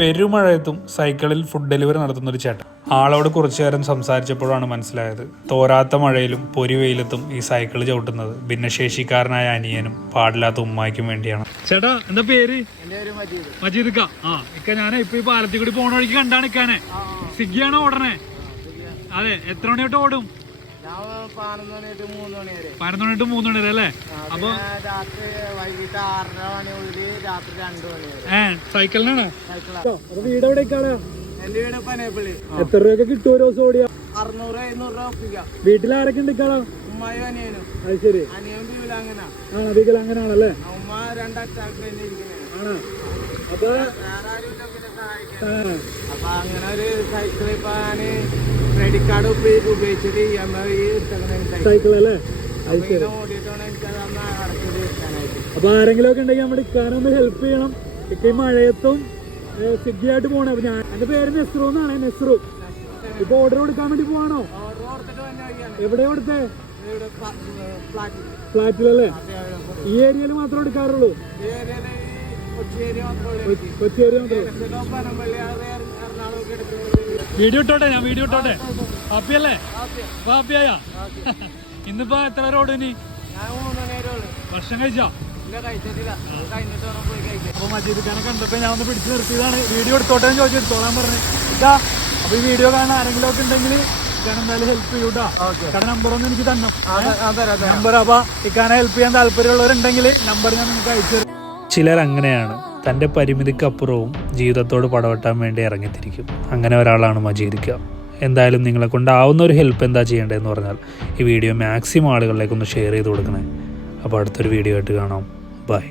പെരുമഴയത്തും സൈക്കിളിൽ food delivery നടത്തുന്ന ഒരു ചേട്ടൻ. ആളോട് കുറച്ചു നേരം സംസാരിച്ചപ്പോഴാണ് മനസ്സിലായത് തോരാത്ത മഴയിലും പൊരിവെയിലത്തും ഈ സൈക്കിൾ ചവിട്ടുന്നത് ഭിന്നശേഷിക്കാരനായ അനിയനും പാടില്ലാത്ത ഉമ്മായിക്കും വേണ്ടിയാണ്. ചേട്ടാ എന്താ പേര്? മജീദ്. ഞാൻ ഇപ്പൊ ഈ പാലത്തിൽ കൂടി പോണ വഴിക്ക് കണ്ടാണ് ഇക്കാനെ. സ്വിഗ്ഗിയാണോ ഓടണേ? അതെ. എത്ര മണി തൊട്ട് ഓടും? 11 മണി തൊട്ട് 3 മണി വരെ. 11 മണി തൊട്ട് 3 മണി വരെ അല്ലേ? അപ്പൊ വൈകിട്ട് 6:30 മണി മുതൽ രാത്രി 2 മണി വരെ. സൈക്കിളിനാണ്. വീട് എവിടേക്കാണ്? എന്റെ വീട് പനേപ്പള്ളി. എത്ര രൂപ കിട്ടും ഒരു ദിവസം ഓടിയാ? 600-700 രൂപ ഒപ്പിക്കാം. വീട്ടിലാരൊക്കെ ഉണ്ട്? ഉമ്മായും അനിയനും. അത് ശരി. അനിയൻ അങ്ങനാണല്ലേ? ഉമ്മ 2 അറ്റാക്ക് ഇരിക്കുന്നതാണ്. അപ്പൊ അങ്ങനെ ഒരു സൈക്കിൾ ഇപ്പൊ ഞാന് ക്രെഡിറ്റ് കാർഡ് ഉപയോഗിച്ചിട്ട് സൈക്കിൾ അല്ലേ? ഓടിയിട്ടാണ് എനിക്കത് അടച്ചത് വെക്കാനായിട്ട്. അപ്പൊ ആരെങ്കിലും ഒക്കെ ഉണ്ടെങ്കിൽ നമ്മുടെ ഇക്കാനൊന്ന് ഹെൽപ്പ് ചെയ്യണം. ഇപ്പൊ ഈ മഴയത്തും സ്വിഗ്ഗി ആയിട്ട് പോണേ. അപ്പൊ ഞാൻ എന്റെ പേര് നെസ്റു എന്നാണ്. നെസ്റു. ഇപ്പൊ ഓർഡർ കൊടുക്കാൻ വേണ്ടി പോവാണോ? എവിടെ കൊടുത്തേ? ഫ്ലാറ്റിലല്ലേ? ഈ ഏരിയയിൽ മാത്രമേ എടുക്കാറുള്ളൂ? കൊച്ചി ഏരിയ മാത്രമേ. വീഡിയോ ഇട്ടോട്ടെ? ഞാൻ വീഡിയോ ഇട്ടോട്ടെ? ഹാപ്പിയല്ലേ? ഹാപ്പിയായ? ഇന്നിപ്പോ എത്ര റോഡ്? ഇനി ഭക്ഷണം കഴിച്ചോ? അപ്പൊ മജീദ് ഖാനെ കണ്ടപ്പോ ഞാൻ ഒന്ന് പിടിച്ചു നിർത്തിയതാണ്. വീഡിയോ എടുത്തോട്ടെ എന്ന് ചോദിച്ചു. എടുത്തോളാൻ പറഞ്ഞു. ഇതാ അപ്പൊ ഈ വീഡിയോ കാണാൻ ആരെങ്കിലും ഒക്കെ ഉണ്ടെങ്കിൽ ഇക്കാൻ എന്തായാലും ഹെൽപ്പ് ചെയ്യൂട്ടാ. കാരണം നമ്പറൊന്നും എനിക്ക് തന്നെ നമ്പർ. അപ്പൊ ഇക്കാനെ ഹെൽപ്പ് ചെയ്യാൻ താല്പര്യമുള്ളവരുണ്ടെങ്കിൽ നമ്പർ ഞാൻ നിങ്ങൾക്ക് അയച്ചു തരും. ചിലർ അങ്ങനെയാണ്, തൻ്റെ പരിമിതിക്കപ്പുറവും ജീവിതത്തോട് പടവെട്ടാൻ വേണ്ടി ഇറങ്ങിത്തിരിക്കും. അങ്ങനെ ഒരാളാണ് മജീദ് ഖാൻ. എന്തായാലും നിങ്ങളെ കൊണ്ടാവുന്ന ഒരു ഹെൽപ്പ് എന്താ ചെയ്യേണ്ടതെന്ന് പറഞ്ഞാൽ ഈ വീഡിയോ മാക്സിമം ആളുകളിലേക്കൊന്ന് ഷെയർ ചെയ്ത് കൊടുക്കണേ. അപ്പോൾ അടുത്തൊരു വീഡിയോ ആയിട്ട് കാണാം. ബൈ.